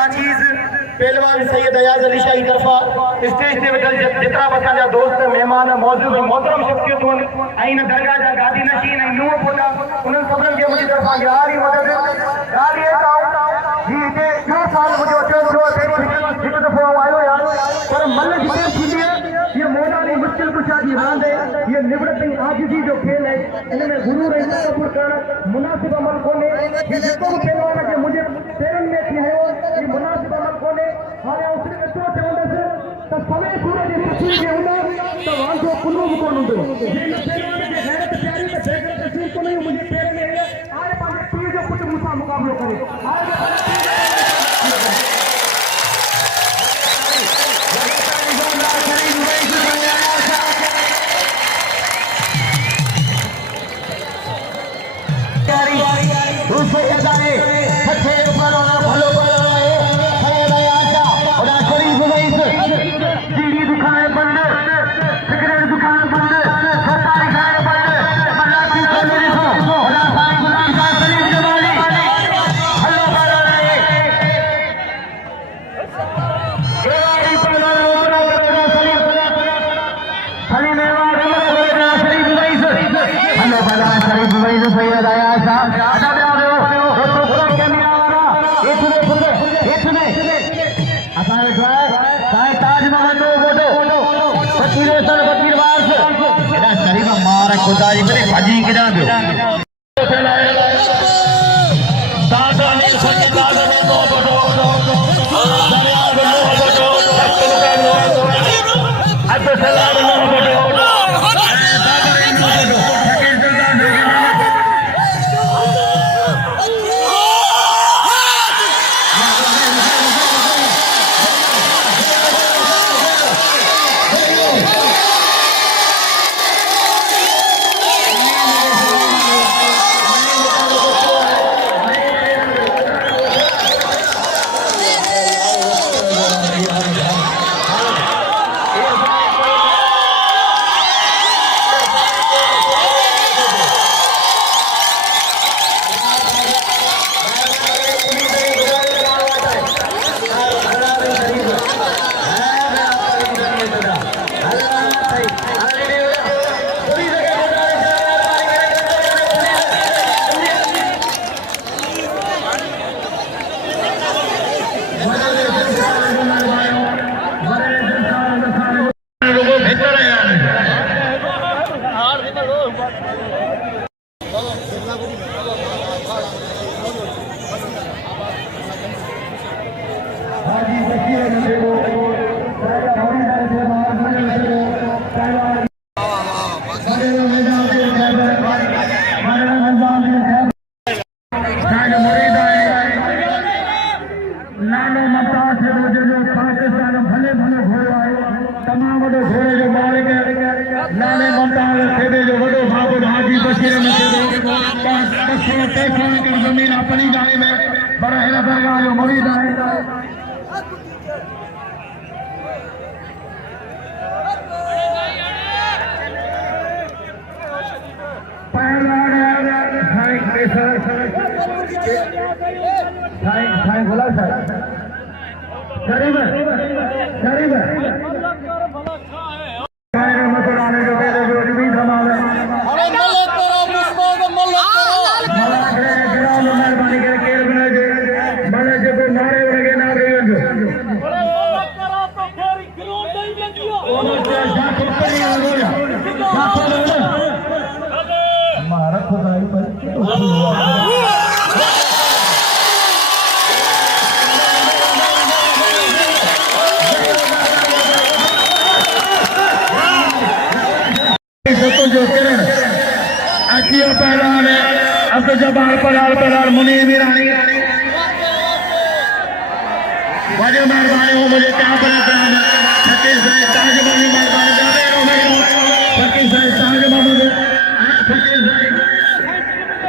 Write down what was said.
नाचीज पहलवान सैयद अयाज अली शाही तरफा स्टेज ते वेठल जितना बसा जा दोस्त मेहमान मौजूद मोहतरम शख्सियतूं इन दरगाह जा गादी नशीन नुआ पोटा उन सबन के मुझे तरफा यारी मदद यारी जी ते जो साल मुझे अचो छो एक दफो आयो यार पर मन जिते थी ये मोडानी मुश्किल कुशा की रांद है ये निवृत्ति आजिजी जो खेल है इनमें गुरूर कबूल कर मुनासिब अमल कोने ये जेको पहलवान के मुझे पेरन में थी हो ये मुनासिब अमल कोने हाने उसने एतो चवंदस त समय सूरज जी तस्वीर के हुंदा तो वांदो कुल्लू कोन हुंदो ये पहलवान के गैरत प्यारी में बेगर तस्वीर को नहीं मुझे पेर में आए पांच पीर जो कुछ मुसा मुकाबलो करे भाजी किना दो जमीन अपनी जाने में बड़ा है दरगाह जो मुरीद है बोला सर शरीफ शरीफ जो किरण अकियो पहलवान है अब्दुल जब्बार पलाल मुनीब ईरानी बड़े मेहरबानी हो मुझे क्या पता फकीर साहब ताज महमूद मेहरबानी फकीर साहब ताज महमूद फकीर साहब